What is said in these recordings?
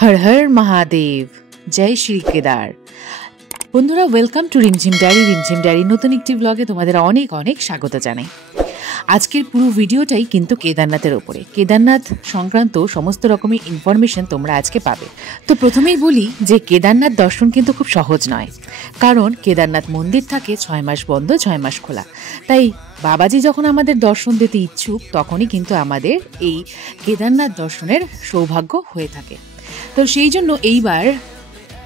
हर हर महादेव जय श्री केदार। বন্ধুরা welcome to Rimjhim diary নতুন একটি ব্লগে তোমাদের অনেক অনেক স্বাগত জানাই। আজকের পুরো ভিডিওটাই কিন্তু কেদারনাথের ওপরে, কেদারনাথ সংক্রান্ত সমস্ত রকমের ইনফরমেশন তোমরা আজকে পাবে। তো প্রথমেই বলি যে কেদারনাথ দর্শন কিন্তু খুব সহজ নয়, কারণ কেদারনাথ মন্দির থাকে 6 মাস বন্ধ 6 মাস খোলা। তাই বাবাজি যখন আমাদের দর্শন দিতে ইচ্ছুক তখনই কিন্তু আমাদের এই কেদারনাথ দর্শনের সৌভাগ্য হয়ে থাকে। তো সেই জন্য এইবার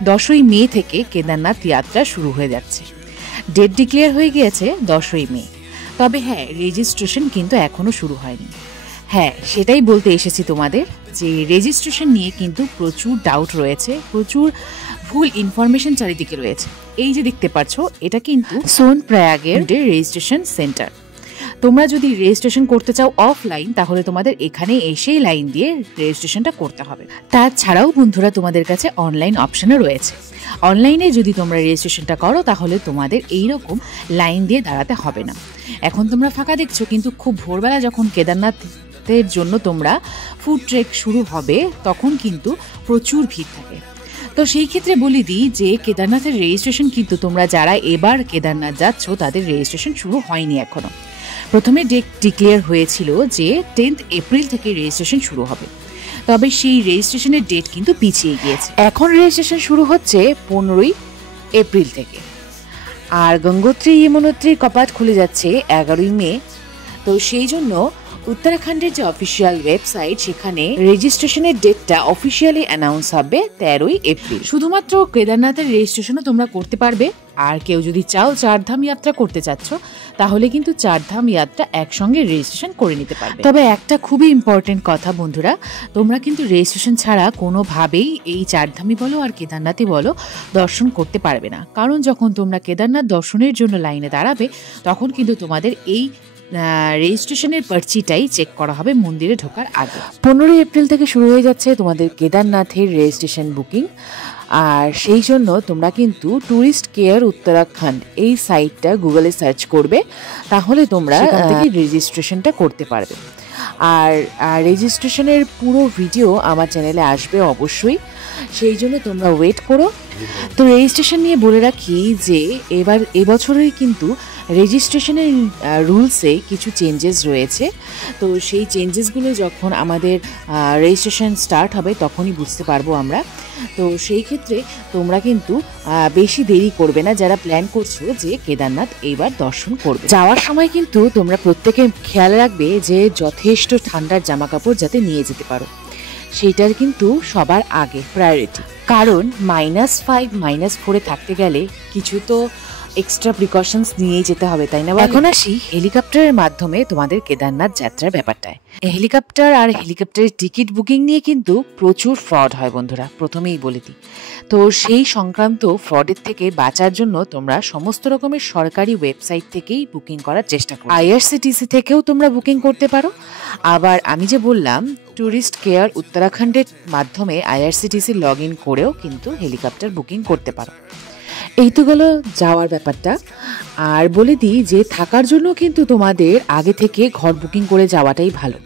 10ই মে থেকে কেদারনাথ যাত্রা শুরু হয়ে যাচ্ছে। ডেট ডিক্লেয়ার হয়ে গিয়েছে 10ই মে, তবে হ্যাঁ রেজিস্ট্রেশন কিন্তু এখনও শুরু হয়নি। হ্যাঁ সেটাই বলতে এসেছি তোমাদের যে রেজিস্ট্রেশন নিয়ে কিন্তু প্রচুর ডাউট রয়েছে, প্রচুর ভুল ইনফরমেশন চারিদিকে রয়েছে। এই যে দেখতে পাচ্ছ এটা কিন্তু সোনপ্রয়াগের রেজিস্ট্রেশন সেন্টার। তোমরা যদি রেজিস্ট্রেশন করতে চাও অফলাইন তাহলে তোমাদের এখানে এসেই লাইন দিয়ে রেজিস্ট্রেশনটা করতে হবে। তাছাড়াও বন্ধুরা তোমাদের কাছে অনলাইন অপশনও রয়েছে। অনলাইনে যদি তোমরা রেজিস্ট্রেশনটা করো তাহলে তোমাদের এইরকম লাইন দিয়ে দাঁড়াতে হবে না। এখন তোমরা ফাঁকা দেখছো, কিন্তু খুব ভোরবেলা যখন কেদারনাথের জন্য তোমরা ফুড ট্রেক শুরু হবে তখন কিন্তু প্রচুর ভিড় থাকে। তো সেই ক্ষেত্রে বলে দিই যে কেদারনাথের রেজিস্ট্রেশন কিন্তু তোমরা যারা এবার কেদারনাথ যাচ্ছ তাদের রেজিস্ট্রেশন শুরু হয়নি এখনো। প্রথমে ডেট ডিক্লেয়ার হয়েছিল যে 10 এপ্রিল থেকে রেজিস্ট্রেশন শুরু হবে, তবে সেই রেজিস্ট্রেশনের ডেট কিন্তু পিছিয়ে গিয়েছে। এখন রেজিস্ট্রেশন শুরু হচ্ছে 15ই এপ্রিল থেকে, আর গঙ্গোত্রী যমুনোত্রীর কপাট খুলে যাচ্ছে 11ই মে। তো সেই জন্য উত্তরাখণ্ডের যে অফিসিয়াল ওয়েবসাইট সেখানে রেজিস্ট্রেশনের ডেটটা অফিসিয়ালি অ্যানাউন্স হবে 13ই এপ্রিল। শুধুমাত্র কেদারনাথের রেজিস্ট্রেশনও তোমরা করতে পারবে, আর কেউ যদি চাও চারধাম যাত্রা করতে চাচ্ছ তাহলে কিন্তু চারধাম যাত্রা একসঙ্গে রেজিস্ট্রেশন করে নিতে পারবে। তবে একটা খুবই ইম্পর্টেন্ট কথা বন্ধুরা, তোমরা কিন্তু রেজিস্ট্রেশন ছাড়া কোনোভাবেই এই চারধামই বলো আর কেদারনাথই বলো দর্শন করতে পারবে না। কারণ যখন তোমরা কেদারনাথ দর্শনের জন্য লাইনে দাঁড়াবে তখন কিন্তু তোমাদের এই রেজিস্ট্রেশনের পার্চিটাই চেক করা হবে মন্দিরে ঢোকার আগে। 15ই এপ্রিল থেকে শুরু হয়ে যাচ্ছে তোমাদের কেদারনাথের রেজিস্ট্রেশন বুকিং, আর সেই জন্য তোমরা কিন্তু ট্যুরিস্ট কেয়ার উত্তরাখণ্ড এই সাইটটা গুগলে সার্চ করবে, তাহলে তোমরা এখান থেকে রেজিস্ট্রেশনটা করতে পারবে। আর রেজিস্ট্রেশনের পুরো ভিডিও আমার চ্যানেলে আসবে অবশ্যই, সেই জন্য তোমরা ওয়েট করো। তো রেজিস্ট্রেশন নিয়ে বলে রাখি যে এবছরেই কিন্তু রেজিস্ট্রেশনের রুলসে কিছু চেঞ্জেস রয়েছে। তো সেই চেঞ্জেসগুলো যখন আমাদের রেজিস্ট্রেশন স্টার্ট হবে তখনই বুঝতে পারবো আমরা। তো সেই ক্ষেত্রে তোমরা কিন্তু বেশি দেরি করবে না যারা প্ল্যান করছো যে কেদারনাথ এইবার দর্শন করবে। যাওয়ার সময় কিন্তু তোমরা প্রত্যেকে খেয়াল রাখবে যে যথেষ্ট ঠান্ডার জামা কাপড় যাতে নিয়ে যেতে পারো, সেইটার কিন্তু সবার আগে প্রায়োরিটি। কারণ -5 -4 থাকতে গেলে কিছু তো এক্সট্রা প্রিকশনস নিয়েই যেতে হবে, তাই না? এখন আসি হেলিকপ্টারের মাধ্যমে তোমাদের কেদারনাথ যাত্রার ব্যাপারটায়। হেলিকপ্টার আর হেলিকপ্টারের টিকিট বুকিং নিয়ে কিন্তু প্রচুর ফ্রড হয় বন্ধুরা, প্রথমেই বলে দিই। তো সেই সংক্রান্ত ফ্রডের থেকে বাঁচার জন্য তোমরা সমস্ত রকমের সরকারি ওয়েবসাইট থেকেই বুকিং করার চেষ্টা করো। IRCTC থেকেও তোমরা বুকিং করতে পারো, আবার আমি যে বললাম ট্যুরিস্ট কেয়ার উত্তরাখণ্ডের মাধ্যমে IRCTC লগ ইন করেও কিন্তু হেলিকপ্টার বুকিং করতে পারো। এই তো গেল যাওয়ার ব্যাপারটা। আর বলে দিই যে থাকার জন্য কিন্তু তোমাদের আগে থেকে ঘর বুকিং করে যাওয়াটাই ভালো।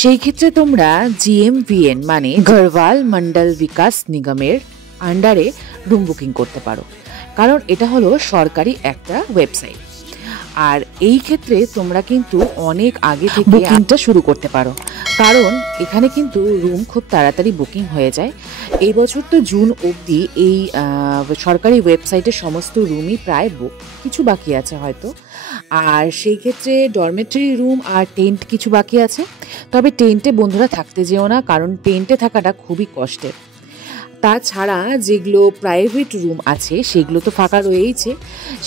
সেই ক্ষেত্রে তোমরা GMVN মানে গড়ওয়াল মন্ডল বিকাশ নিগমের আন্ডারে রুম বুকিং করতে পারো, কারণ এটা হলো সরকারি একটা ওয়েবসাইট। আর এই ক্ষেত্রে তোমরা কিন্তু অনেক আগে থেকে বুকিংটা শুরু করতে পারো, কারণ এখানে কিন্তু রুম খুব তাড়াতাড়ি বুকিং হয়ে যায়। এই বছর তো জুন অবধি এই সরকারি ওয়েবসাইটে সমস্ত রুমই প্রায় বুক, কিছু বাকি আছে হয়তো। আর সেই ক্ষেত্রে ডরমেটরি রুম আর টেন্ট কিছু বাকি আছে, তবে টেন্টে বন্ধুরা থাকতে যেও না, কারণ টেন্টে থাকাটা খুবই কষ্টের। তাছাড়া যেগুলো প্রাইভেট রুম আছে সেগুলো তো ফাঁকা রয়েইছে,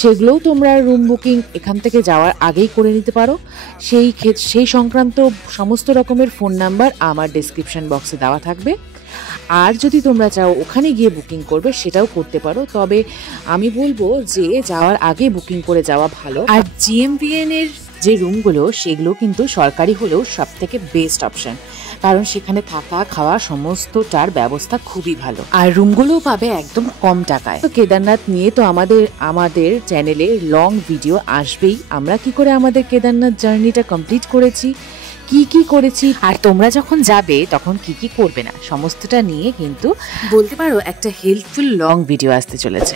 সেগুলোও তোমরা রুম বুকিং এখান থেকে যাওয়ার আগেই করে নিতে পারো। সেই সংক্রান্ত সমস্ত রকমের ফোন নাম্বার আমার ডেসক্রিপশন বক্সে দেওয়া থাকবে। আর যদি তোমরা চাও ওখানে গিয়ে বুকিং করবে সেটাও করতে পারো, তবে আমি বলবো যে যাওয়ার আগে বুকিং করে যাওয়া ভালো। আর GMVN এর যে রুমগুলো সেগুলো কিন্তু সরকারি হলেও সব থেকে বেস্ট অপশন, কারণ সেখানে থাকা খাওয়া সমস্তটার ব্যবস্থা খুবই ভালো, আর রুমগুলোও পাবে একদম কম টাকায়। তো কেদারনাথ নিয়ে তো আমাদের চ্যানেলে লং ভিডিও আসবেই, আমরা কি করে আমাদের কেদারনাথ জার্নিটা কমপ্লিট করেছি, কি কি করেছি, আর তোমরা যখন যাবে তখন কি কি করবে না, সমস্তটা নিয়ে কিন্তু বলতে পারো একটা হেল্পফুল লং ভিডিও আসতে চলেছে।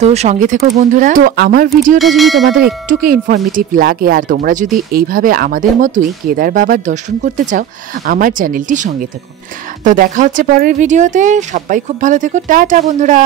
তো সঙ্গে থেকো বন্ধুরা। তো আমার ভিডিওটা যদি তোমাদের একটুকে ইনফরমেটিভ লাগে আর তোমরা যদি এইভাবে আমাদের মতোই কেদার বাবার দর্শন করতে চাও, আমার চ্যানেলটি সঙ্গে থেকো। তো দেখা হচ্ছে পরের ভিডিওতে। সবাই খুব ভালো থেকো। টাটা বন্ধুরা।